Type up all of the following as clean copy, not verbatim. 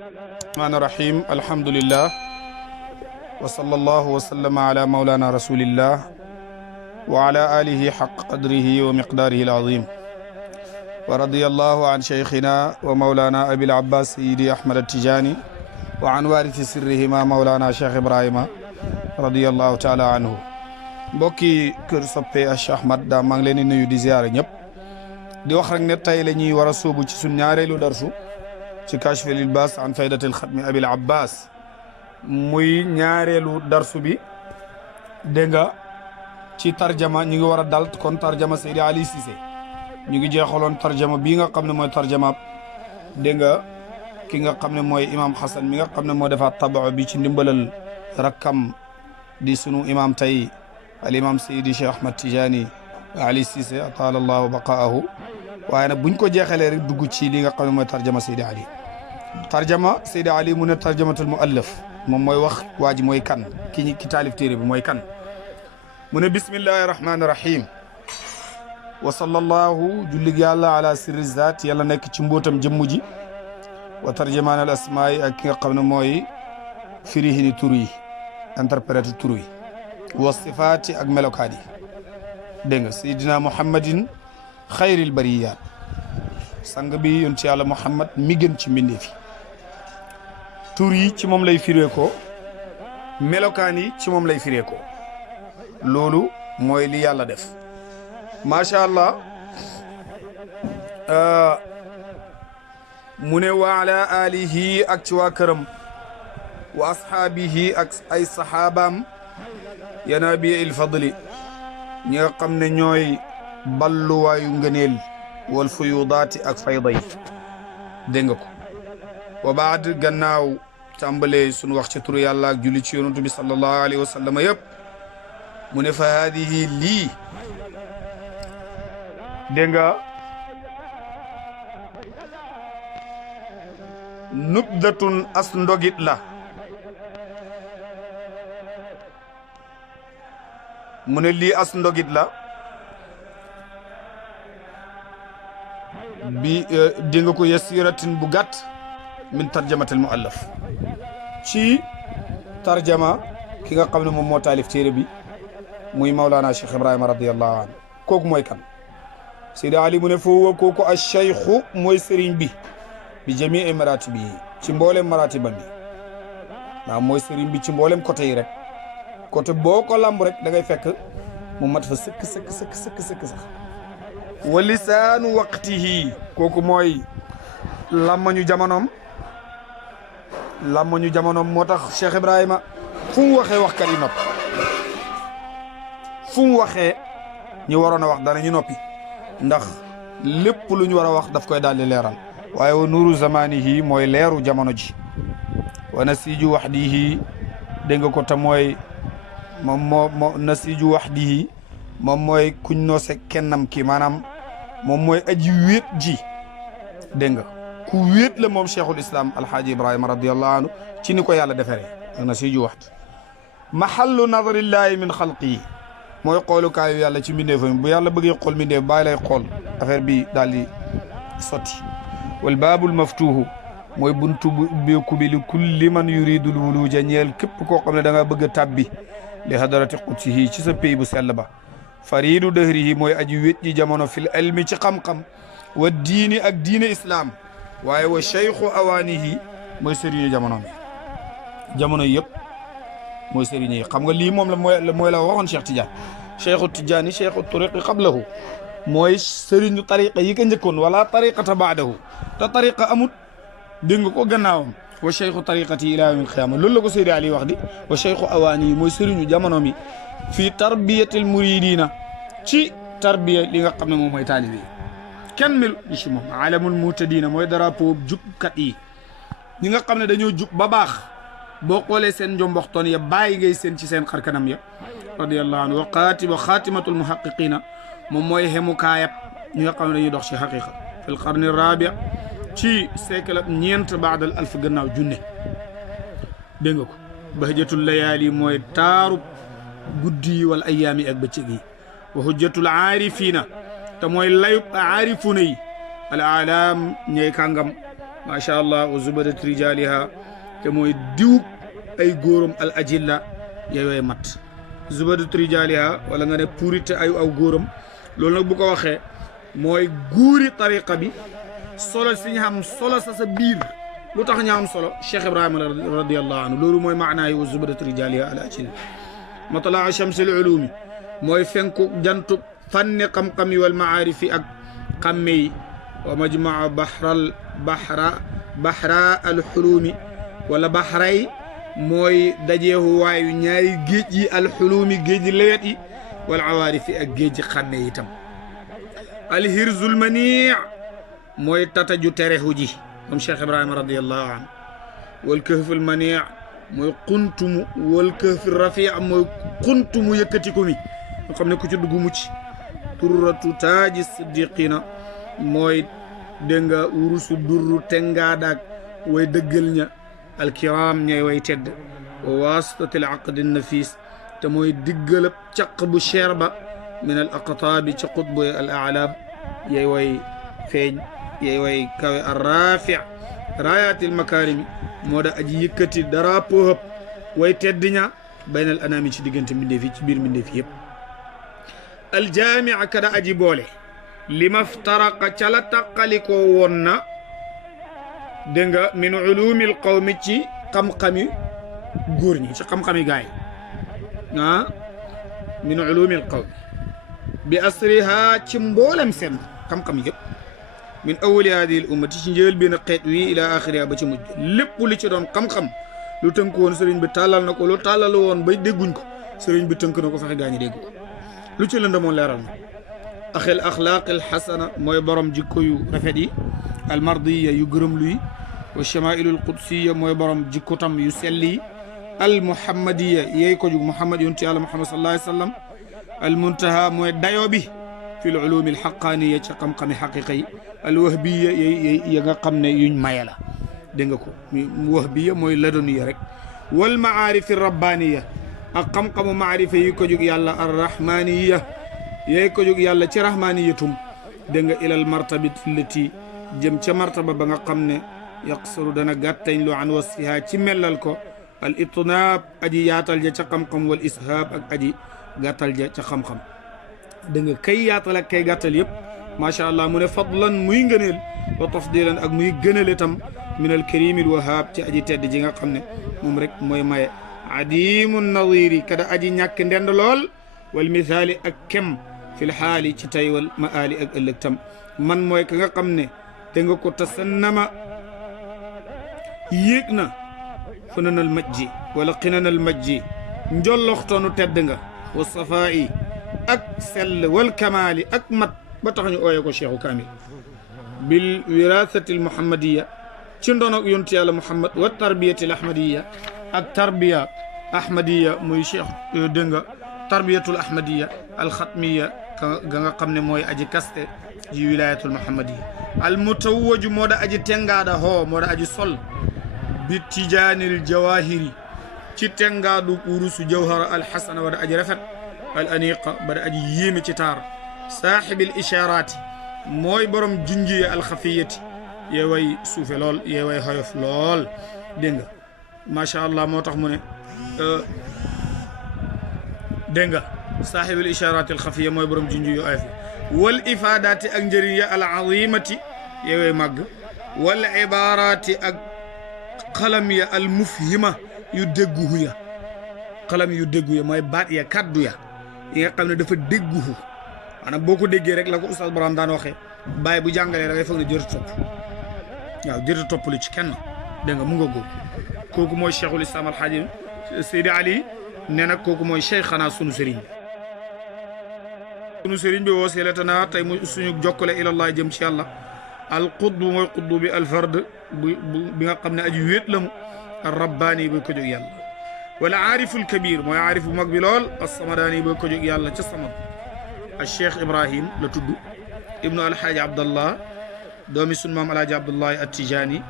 الرحمن الرحيم الحمد لله وصلى الله وسلم على مولانا رسول الله وعلى آله حق قدره ومقداره العظيم ورضي الله عن شيخنا ومولانا أبي العباس سيدي أحمد التجاني وعن وارث سرهما مولانا شيخ إبراهيم رضي الله تعالى عنه mbokki kër soppe Cheikh Ahmad da maa ngi leen di nuyu di ziyaare ñëpp di wax rek ne tey la ñuy war a sóobu ci suñ ñaareelu darsu ci kashfil ilbaas an faydatil xatmi abil abbas muy ñaareelu darsu bi dégg nga ci tarjama ñu ngi war a dal kon tarjama Seydi Ali Cissé ñu ngi jeexaloon tarjama bii nga xam ne mooy tarjama dégg nga ki nga xam ne mooy imam Hassan mi nga xam ne moo defaat tabaa bi ci ndimbalal rakkam di sunu imam tey al imam Seydi Cheikh Ahmad Tijani Ali Cissé ataala allahu baqaahu waaye nag buñ ko jeexalee rek dugg ci li nga xam ne mooy tarjama Seydi Ali tarjama Seydi Ali mu ne tarjamatul muallaf moom mooy wax waa ji mooy kan ki taalif téere bi mooy kan mu ne bismillahi rahmaani rahim wa sallallahu jullig yàlla ala sirri zaat yàlla nekk ci mbootam jëmm ji wa tarjamaan al asmaay ak ki nga xam ne mooy firihini tur yi interprète tur yi wa sifaati ak melokaat yi dégg nga Seydina Muhammadin xayril bariyaat sang bi yonent yàlla Muhammad mi gën ci mbindeef yi tur yi ci moom lay firee ko melokaan yi ci moom lay firee ko loolu mooy li yàlla def macha allah mu ne wa ala alihi ak ci waa këram wa ashaabihi ak ay saxaabaam yanaabi il fadli ñi nga xam ne ñooy balluwaayu ngëneel wal fuyudaati ak fayda yi dégg nga ko wa baad gannaaw tàmbalee suñu wax ci turu yàlla ak julli ci yonantu bi sallallahu alayhi wa sallam yëpp mu ne fa haadihi lii dégg nga nubdatun as ndogit la mu ne lii as ndogit la bi dégg nga ko yasiratin bu gàtt min tarjamatil muallaf ci tarjama ki nga xam ne moom moo taalif téere bi muy Mawlana Cheikh Ibrahima radiyallahu anhu kooku mooy kan Seydi Ali mu ne foofu kooku a cheikhu mooy sëriñ bi jamii maratibi yi ci mboolem maratibam bi waaw mooy sëriñ bi ci mboolem côté yi rek côté boo ko lamb rek da ngay fekk mu mat fa sëkk sax wa lisaanu waqtihi kooku mooy làmmañu jamonoom moo tax Cheikh Ibrahima fu mu waxee waxkat yi noppi fu mu waxee ñu waroon a wax dana ñu noppi ndax lépp lu ñu war a wax daf koy daal di leeral waaye wa nuuru zamanihi mooy leeru jamono ji wa nasiiju waxdihi dégg nga ko te mooy moo nasiiju waxdihi moom mooy kuñ noose kennam ki maanaam moom mooy aji wéet ji dégg nga ku wéet la moom cheikhul islam alhaaji ibrahima radiallahu anhu ci ni ko yàlla deferee nasiiju waxdi mahallu nadarillahi min xalqihi mooy xoolukaayu yàlla ci mbindeefam bu yàlla bëggee xool mbindeef bàyyi lay xool affaire bi daal di sotti wal baabul maftuuhu mooy buntu bu ubbeeku bi li kulli man yuridul wuluja ñeel képp koo xam ne da nga bëgg a tàbbi li hadarati qudsihi ci sa pays bu sell ba faridu dëhrihi mooy aji wét ji jamono fil ilmi ci xam-xam wa diini ak diine islam waaye wa cheikhu awaanihi mooy sëriñu jamono mi jamono yëpp mooy sëriñ yi xam nga lii moom la mooy la waxoon Cheikh Tidiane cheikhu Tidiane cheikhu tariqi qablahu mooy sëriñu tariqa yi ko njëkkoon wala tariqata baadahu te tariqa amut dégg nga ko gannaawam wa cheikhu tariqati ila yawmil qiyaama loolu la ko Seydi Ali wax di wa cheikhu awaani yi mooy sëriñu jamono mi fii tarbiyatil muridina ci tarbiya li nga xam ne moom mooy taalibe yi kenn mel ni ci moom alamul muhtadina mooy drapeau jubkat yi ñi nga xam ne dañoo jub ba baax boo xoolee seen njomboxtoon ya bàyyi ngay seen ci seen xarkanam ya radiyallahu anhu wa xaatimatul muhaqiqina moom mooy xemukaayab ñi nga xam ne dañuy dox ci xaqiqa fil qarni rabi ci siècle ab ñeent baadal alf gannaaw junne dégg nga ko bahjatul layaali mooy taarub guddi yi wala ayaami ak bëccëg yi wa hujjatul aarifina te mooy layub aarifuna yi al alam ñey kàngam macha allah wa zubadat rijaliha te mooy diw ay góoram al ajilla yooyu mat zubadat rijaliha wala nga ne puurite ay aw góoram loolu nag bu ko waxee mooy góori tariqa bi solo si ñu xam solo sa biir lu tax ñu am solo Cheikh Ibrahima radiyallahu anhu loolu mooy maanaa yi wa zubadat rijaliha al ajilla matlaa shamsil ulumi mooy fenku jantu fanni xam-xam yi wal maarifi ak xamme yi wa majmaa bahra al xulumi wala bahray mooy dajeehu waayu ñaari géej yi al xulumi géej yi lewet yi wal awaarifi ak géej yi xamme yi itam al hirzul manii mooy tata ju terehu ji moom Cheikh Ibrahima radiyallahu anhu wal kahful manii mooy xuntumu wal kahful rafi mooy xuntumu yëkkatiku mi nga xam ne ku ci dugg mucc turratu taaji siddiqina mooy dégg nga wurusu durru tengaadaak way dëggal ña alkiram ñay way tedd wa wasitatil aqdi nafis te mooy diggalab caq bu cher ba min al aqtaabi ci xutbu al alaab yay way feeñ yay way kawe ar rafi raayatil makarimi moo da aji yëkkati drapeau hëpp way tedd ña baynal anaami ci diggante mbindeef yi ci biir mbindeef yëpp aljaamia kada aji boole li maftaraqa ca la taqalikoo woon na dégg nga min ulumil qawmi ci xam-xami góor ñi ci xam-xami gaay ah min ulumil qawmi bi asriha ci mboolem seen xam-xam yëpp min awali hadihi l ummati ci njël benn xeet wi ila axiriha ba ci mujj lépp li ci doon xam-xam lu tënk woon sëriñ bi tàllal na ko lu tàllal woon bay dégguñ ko sëriñ bi tënk na ko fexe gaañi dégg ko lu ci lëndamoon leeral na axil axlaaqil xasana mooy borom jikko yu rafet yi almardiya yu gërëm luy wa chamailul qudsiya mooy borom jikko tam yu sell yi al muhammadiya yeey ko jug muhammad yontu yàlla muhammad sallallahu alayhi wa sallam al muntaha mooy dayo bi fi l ulumi al xaqaaniya ci xam-xami xaqiqa yi al wahbiya ya nga xam ne yuñ maye la dégg nga ko wahbiya mooy ladoniya rek wal maarifi rabbaniya ak xam-xamu maarifa yi ko jug yàlla arrahmaniya yeey ko jug yàlla ci rahmaniyatum dégg nga ilal martabati lati jëm ca martaba ba nga xam ne yaqsaru dana gàttañ lu an wasfiha ci mellal ko al itnaab aji yaatal ja ca xam-xam wal ishaab ak aji gàttal ja ca xam-xam dégg nga kay yaatal ak kay gàttal yëpp macha allah mu ne fadlan muy ngëneel wa tafdilan ak muy gënal itam min al karimil wahab ci aji tedd ji nga xam ne moom rek mooy maye adimu nadiri kada aji ñàkk ndend lool wal misaali ak kem fil xaali ci tay wal maali ak ëllëg tam man mooy ka nga xam ne dégg nga ko tasannama yéeg na funanal majji wala xinanal majji njolloxtoonu tedd nga wa safaa'i ak sell wal kamaali ak mat ba tax ñu ooyee ko cheikhu kamil bil wirasati al muhammadiya ci ndonog yontu yàlla muhammad wa tarbiyati al ahmadiya ak tarbiya ahmadiya muy cheikh dégg nga tarbiyatul ahmadiya alxatmiya ga nga xam ne mooy aji kaste ji wilayatul muhammadiya al mutawwaju moo da aji tengaada hoo moo da aji sol bi tijaanil jawahiri ci tengaadu urusu jawhara alxasana wada aji rafet al aniqa bada aji yéeme ci taar saaxibil ishaaraati mooy borom junjiye alxafiyati yeeway suufe lool yeeway xoyof lool dégg nga macha allah moo tax mu ne dégg nga saaxibil ishaaraati alxafiya mooy borom junjiye yu oyof wal ifaadaati ak njëriñ ya al azimati yeeway màgg wal ibaaraati ak xalam ya al mufhima yu dégguhu ya xalam yu déggu ya mooy baat ya kaddu ya yi nga xam ne dafa dégguhu maanaam boo ko déggee rek la ko oustaz Braham daan waxee bàyyi bu jàngalee da ngay foog ne jërë topp waaw jërë topp lu ci kenn dégg nga mu nga góob kooku mooy cheikhul islam alxaaji Seydi Ali nee nag kooku mooy cheikh xanaa sunu sëriñ bi wasilatana tey mu suñu jokkale ilallah jëm ci yàlla al qutb mooy qutb bi al fard bi nga xam ne aji wéet la mu al rabbaani ba ko jóg yàlla wala aariful kabir mooy aarif bu mag bi lool as-samadaani ba ko jóg yàlla ca samad al cheikh ibrahim la tudd ibnu alhaaji abdallah doomi sun maam alhaaji abdullahi at-tijaani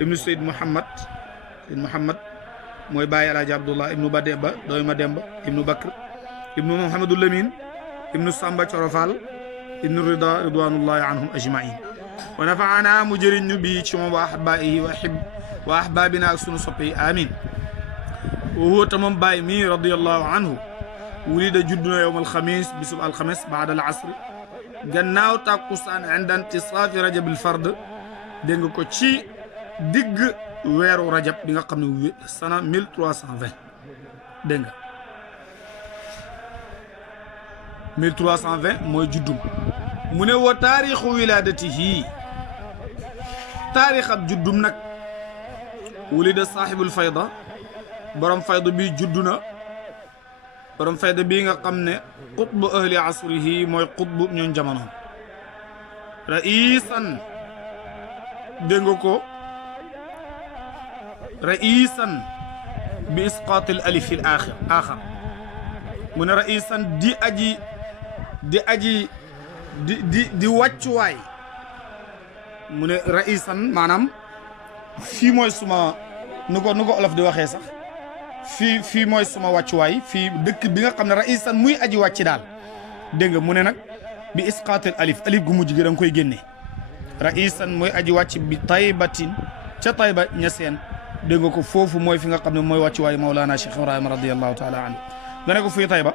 ibnu sayd muhammad mooy bàyyi alhaaji abdullah ibnu bademba doomi mademba ibnu bakr ibnu muhammadul lamin ibnu samba corofal ibnu rida ridwanullahi anhum ajmain wa nafaana mu jëriñ ñu bii ci moom wa ahbaa'ihi wa ahbaabina ak sunu soppe yi amin wa huwa ta moom Baay mi radiyallahu anhu wulida judd na yowm alxamis bisub alxames baada al asr gannaaw tàkkusaan inda intisaafi rajab al fard dégg nga ko ci digg weeru rajab bi nga xam ne sana 1320 dégg nga 1320 mooy juddum mu ne wa taarixu wiladatihi taarix ab juddum nag wulida saaxibul fayda borom fayda bi juddu na borom fayda bii nga xam ne qutbu ahli asrihi mooy qutbu ñoon jamono raisan dégg nga ko raisan bi isqaat al alif al axar mu ne raisan di wàccuwaay mu ne raisan maanaam fii mooy suma nu ko olof di waxee sax fii mooy suma wàccuwaay fii dëkk bi nga xam ne raisan muy aji wàcc daal dégg nga mu ne nag bi isqaatil alif gu mujj gi da nga koy génne raisan muy aji wàcc bi taybatin ca tayba ñaseen dégg nga ko foofu mooy fi nga xam ne mooy wàccuwaay Mawlana Cheikh Ibrahima radiyallahu taala anhu nga ne ko fii tayba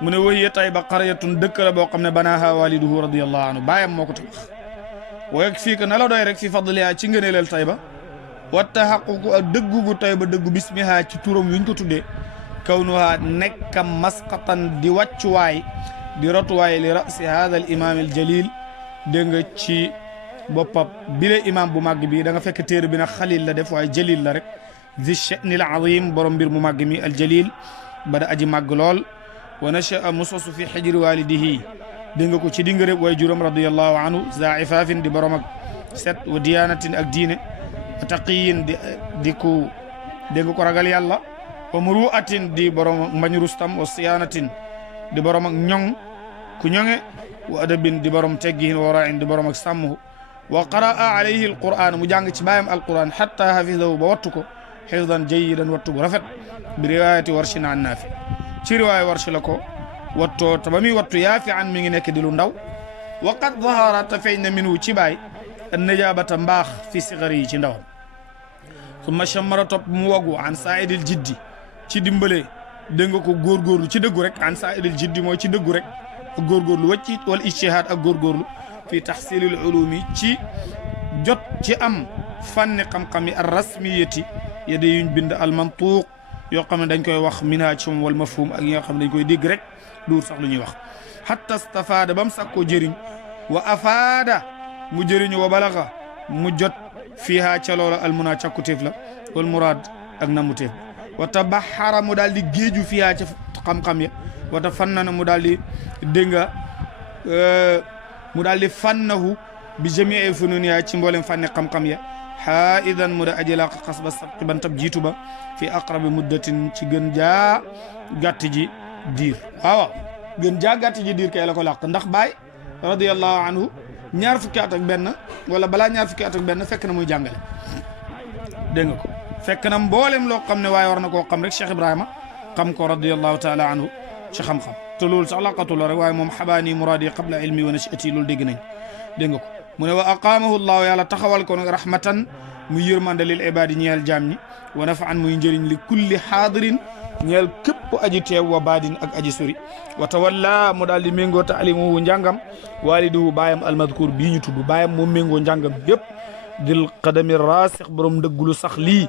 mu ne wahiya tayba qaryatun dëkk la boo xam ne banaaha waliduhu radiyallahu anhu baayam moo ko tabax waaye fii que na la doy rek fi fadliha ci ngëneelal tayba wa taxaququ ak dëggugu tayba dëggu bismiha ci turam yuñ ko tuddee kawnuha nekkam masqatan di wàccuwaay di rotuwaay li rasi hada al imam al jalil dégg nga ci boppam bile imam bu màgg bi da nga fekk téere bi nag xalil la def waaye jalil la rek zi sha'ni al azim borom mbir mu màgg mi al jalil ba da aji màgg lool wa nasha'a musosu fi xijri walidihi dégg nga ko ci dinga rek waaye juróom radiyallahu anhu za ifaafin di borom ak set wa diyaanatin ak diine wa taqiyin di ko dégg nga ko ragal yàlla wa muru'atin di borom ak mbañ rustam wa siyaanatin di borom ak ñoŋ ku ñoŋe wa adabin di borom teggiin wa wara'in di borom ak sàmm wa qara'a alayhi alquran mu jàng ci baayam alquran hatta hafizahu ba wattu ko xifdan jayidan wattu gu rafet bi riwayati warshin an naafi ci riwaaya warshi la ko wattoo te ba muy wattu yaafi an mi ngi nekk di lu ndaw wa qad zahara te feeñ na minhu ci baay an najabata mbaax fi sigari yi ci ndawam summa shammara topp mu wagu an saidil jiddi ci dimbale dégg nga ko góorgóorlu ci dëggu rek an saidil jiddi mooy ci dëggu rek ak góorgóorlu wacci wal ijtihaad ak góorgóorlu fi tahsilil ulumi ci jot ci am fànni xam-xam yi ar rasmiyati yade yuñ bind al mantuq yoo xam ne dañ koy wax minha ci moom wal mafhum ak yi nga xam ne dañ koy dégg rek duur sax lu ñuy wax hatta stafaada ba mu sàkkoo jëriñ wa afaada mu jëriñu wa balaga mu jot fiiha ca loola almuna càkkutéef la wal muraad ak namutéef wa tabaxara mu daal di géeju fiiha ca xam-xam ya wa ta fannana mu daal di dégg nga mu daal di fannahu bi jamii fununiya ci mboolem fànni xam-xam ya haidan mu da aji laq xas ba sabqi bantab jiitu ba fi aqrabi muddatin ci gën jaa gàtt ji diir waaw gën jaa gàtt ji diir kay la ko làq ndax baay radiyallahu anhu ñaar fukki at ak benn wala balaa ñaar fukki at ak benn fekk na muy jàngale dégg nga ko fekk na mboolem loo xam ne waaye war na koo xam rek Cheikh Ibrahima xam ko radiyallahu taala anhu ci xam-xam te loolu sax laqatu la rek waaye moom xabaani muraadi qabla ilmi wa nashati loolu dégg nañ dégg nga ko mu ne wa aqaamahu llahu yàlla taxawal ko nag rahmatan muy yërmande lil ibaadi ñeel jaam ñi wa nafaan muy njëriñ li kulli xaadirin ñeel képp aji teew wa baadin ak aji sori wa tawalla mu daal di méngoo taalimuhu njàngam waliduhu baayam almadkur bii ñu tudd baayam moom méngoo njàngam bépp dil qadami rasix borom ndëggulu sax lii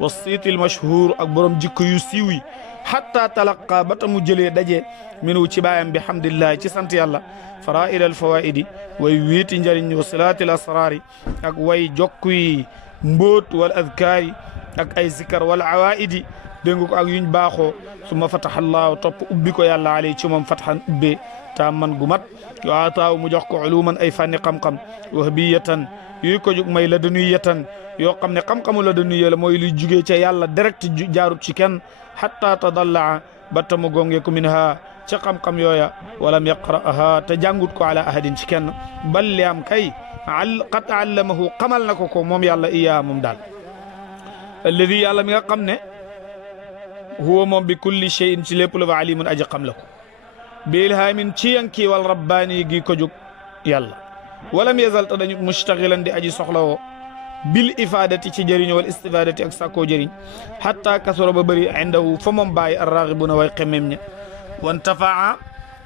wa siitil mashhur ak borom jikko yu siiw yi hatta talaqa ba ta mu jëlee daje minu ci baayam bi hamdillahi ci sant yàlla faraid al fawaidi way wéeti njëriñ wa silaatil asraari ak way jokku yi mbóot wal adkaari ak ay zikar wal awaidi dégg nga ko ak yuñ baaxoo summa fatahallahu topp ubbi ko yàlla alay ci moom fathan ubbee ta man gu mat yo ataaw mu jox ko uluman ay fànni xam-xam wahbiyatan yuy ko jug may la dañuy yetan yoo xam ne xam-xamu la dañuy yëla mooy luy jugee ca yàlla direct jaarut ci kenn hatta tadallaa batta mu gonge ko min ha ca xam-xam yooya walam yaqra'aha te jàngut ko ala ahadin ci kenn bal li am kay qad allamahu xamal na ko moom yàlla iyaa moom daal alladi yàlla mi nga xam ne huwa moom bi kulli shay'in ci lépp la fa alimun aji xam la ko bi ilhaamin ci yanki wal rabbaani gi ko jóg yàlla walam yazal te dañu mustaxilan di aji soxlawoo bil ifadati ci jëriñoo wal istifadati ak sàkkoo jëriñ hatta kasoro ba bëri indahu fa moom bàyyi arraxibuna way xemem ña wantafaa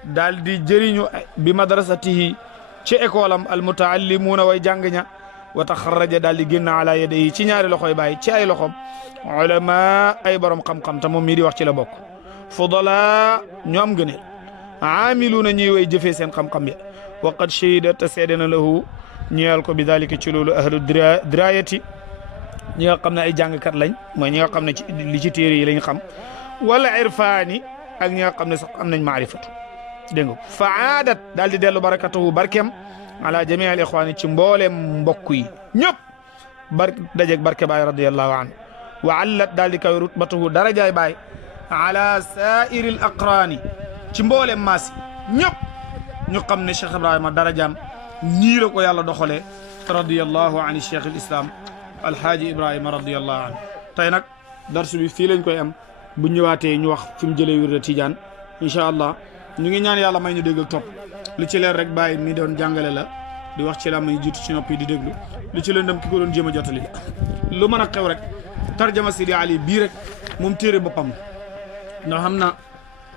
daal di jëriñu bi madrasatihi ci école am al mutaallimuuna way jàng ña wa taxarraja daal di génn ala yadayhi ci ñaari loxoy bàyyi ci ay loxom ulama ay borom xam-xam te moom mii di wax ci la bokk fudala ñu am gëneel aamiluuna ñuy way jëfee seen xam-xam ya wa qad shahida te seede na lahu ñeel ko bi dalika ci loolu ahlu dirayati ñi nga xam ne ay jàngkat lañ mooy ñi nga xam ne ci li ci téere yi lañ xam wala irfaani ak ñi nga xam ne sax am nañ maarifatu dégg nga fa aadat daal di dellu barakatuhu barkeem ala jamii al ixwaani ci mbooleem mbokk yi ñëpp dajeeg barke baay radiyallahu anhu wa allat daal di kaw rutbatuhu darajaay baay ala saairi l aqraani ci mbooleem maas yi ñëpp ñu xam ne Cheikh Ibrahima darajaam nii la ko yàlla doxalee radiyallahu an cheikh al islam alhaaji Ibrahima radiyallahu anhu tey nag darsu bi fii lañ koy am bu ñëwaatee ñu wax fi mu jëlee wirda Tijaan incha allah ñu ngi ñaan yàlla may ñu dégg ak topp lu ci leer rek bàyyi mi doon jàngale la di wax ci la may jiitu ci noppi di déglu lu ci lëndëm ki ko doon jéem a jotali lu mën a xew rek tarjama Sidi Ali bii rek moom téere boppam ndax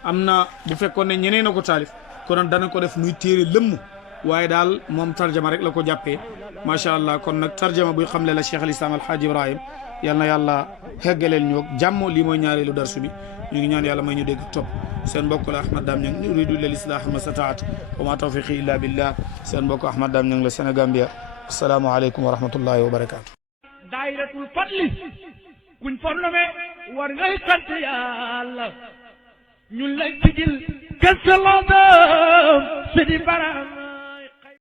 am na bu fekkoon ne ñeneen a ko taalif konoon dana ko def muy téere lëmm waaye daal moom tarjama rek la ko jàppee macha allah kon nag tarjama buy xamle la cheikh al islam alhaaji Ibrahim yal na yàlla xeggaleel ñoo jàmm lii mooy ñaareelu darsu bi ñu ngi ñaan yàlla may ñu dégg topp seen mbokk la Ahmad Dame Niang uridu lil islah ma stataat wa ma tawfiqi illa billah seen mbokk Ahmad Dame Niang la Sénégambia assalaamu aleykum wa rahmatullahi wa barakatuh daayiratul fadli kuñ fornome war ngay sant yàlla ñun lañ tijil kese la doom Sidi Baram